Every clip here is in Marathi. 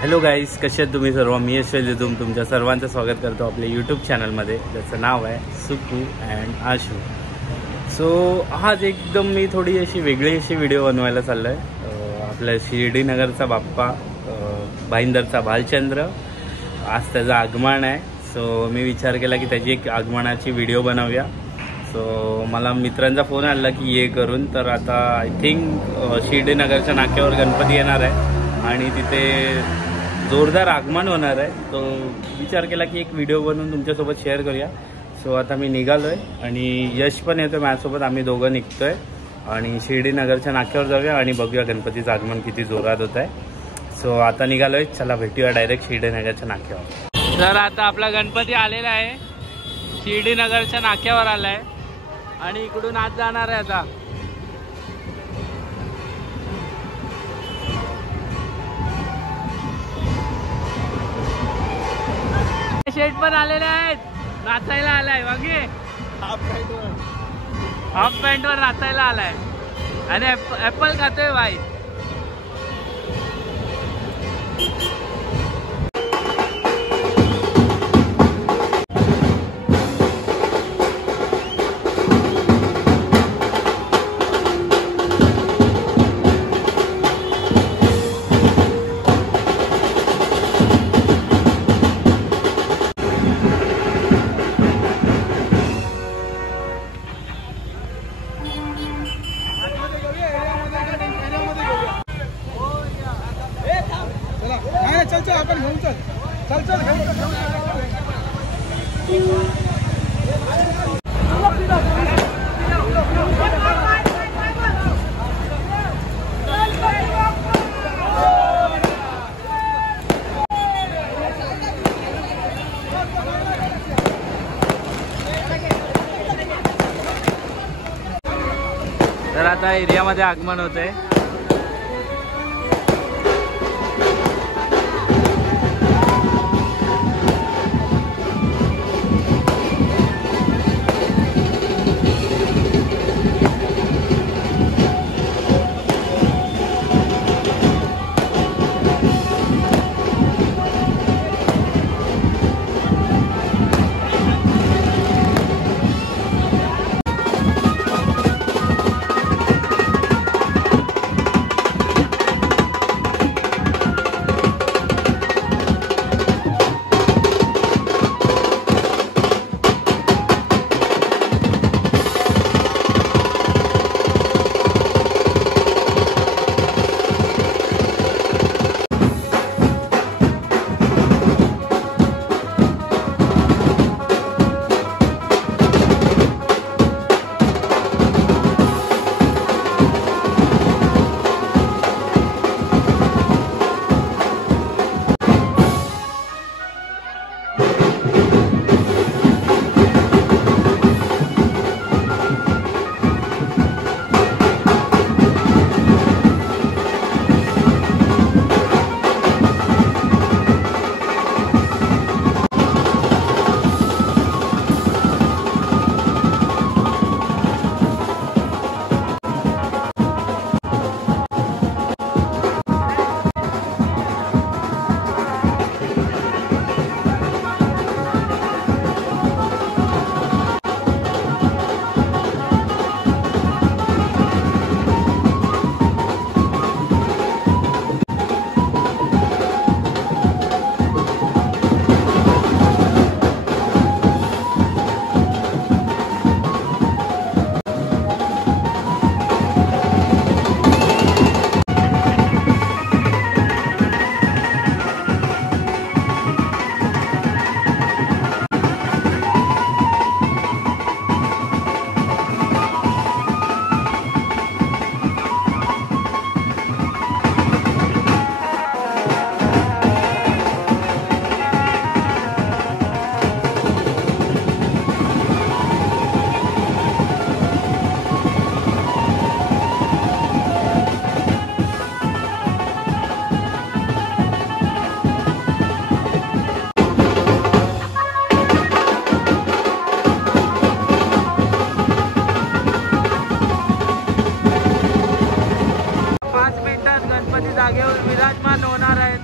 हॅलो गाईज, कसे आहेत तुम्ही सर्व? मी यशवंत जदुम तुमच्या सर्वांचं स्वागत करतो आपल्या यूट्यूब चॅनलमध्ये, ज्याचं नाव आहे सुकू अँड आशू. सो आज एकदम मी थोडी अशी वेगळी अशी व्हिडिओ बनवायला चाललो आहे. आपल्या शिर्डीनगरचा बाप्पा भाईंदरचा भालचंद्र, आज त्याचं आगमन आहे. सो मी विचार केला की त्याची एक आगमनाची व्हिडिओ बनवूया. सो मला मित्रांचा फोन आला की ये करून. तर आता आय थिंक शिर्डीनगरच्या नाक्यावर गणपती येणार आहे आणि तिथे जोरदार आगमन होणार आहे. तो विचार केला की एक व्हिडिओ बनवून तुमच्यासोबत शेअर करूया. सो आता मी निघालो आहे आणि यश पण येतो माझ्यासोबत. आम्ही दोघं निघतो आहे आणि शिर्डीनगरच्या नाक्यावर जाऊया आणि बघूया गणपतीचं आगमन किती जोरात होत आहे. सो आता निघालो आहे, चला भेटूया डायरेक्ट शिर्डीनगरच्या नाक्यावर. तर आता आपला गणपती आलेला आहे, शिर्डीनगरच्या नाक्यावर आला आहे आणि इकडून आज जाणार आहे. आता शेट पण आलेले आहेत, नाचायला आलाय. बघे हाफ पॅन्ट वर नाचायला आलाय आणि ऍपल खातोय भाई. चल आपण घेऊन चल. तर आता एरियामध्ये आगमन होते. जागेवर विराजमान होणार आहेत.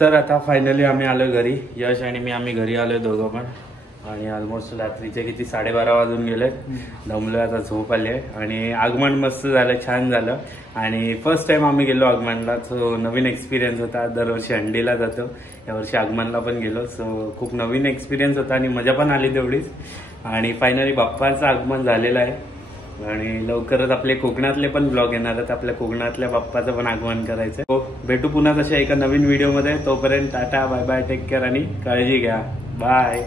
तर आता फायनली आम्ही आलो घरी. यश आणि मी आम्ही घरी आलोय दोघं पण. आणि ऑलमोस्ट रात्रीचे किती 12:30 वाजून गेले. दमलोय आता, झोप आली आहे. आणि आगमन मस्त झालं, छान झालं. आणि फर्स्ट टाइम आम्ही गेलो आगमनला. सो नवीन एक्सपिरियन्स होता. दरवर्षी हंडीला जातो, यावर्षी आगमनला पण गेलो. सो खूप नवीन एक्सपिरियन्स होता आणि मजा पण आली तेवढीच. आणि फायनली बाप्पाचं आगमन झालेलं आहे. आणि लवकरच आपले कोकणातले पण ब्लॉग येणार आहेत. आपल्या कोकणातल्या बाप्पाचं पण आगमन करायचं. हो, भेटू पुन्हा तशा एका नवीन व्हिडिओमध्ये. तोपर्यंत tata, bye bye, take care आणि काळजी घ्या. बाय.